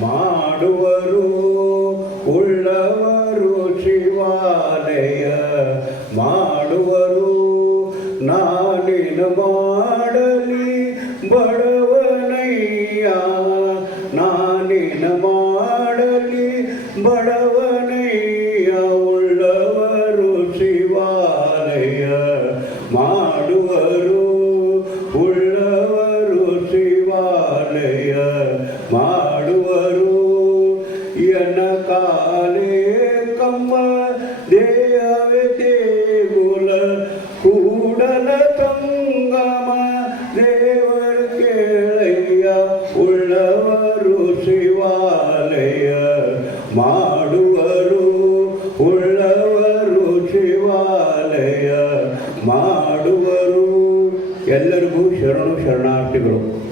ಮಾಡುವರು ಉಳ್ಳವರು ಶಿವಾಲಯ ಮಾಡುವರು. ನಾನೇನು ಮಾಡಲಿ ಬಡವನಯ್ಯ, ನಾನೇನು ಮಾಡಲಿ ಬಡವನಯ್ಯ. ಉಳ್ಳವರು ಶಿವಾಲಯ ಮಾಡುವರು, ಉಳ್ಳವರು ಶಿವಾಲಯ ಮಾಡುವರು. ಎನ್ನ ಕಾಲೇ ಕಮ್ಮ ದೇವೇ ದೇಗುಲ ಕೂಡಲ ಸಂಗಮ ದೇವರು ಕೇಳಯ್ಯ. ಉಳ್ಳವರು ಶಿವಾಲಯ ಮಾಡುವರು, ಉಳ್ಳವರು ಶಿವಾಲಯ ಮಾಡುವರು. ಎಲ್ಲರಿಗೂ ಶರಣು ಶರಣಾರ್ಥಿಗಳು.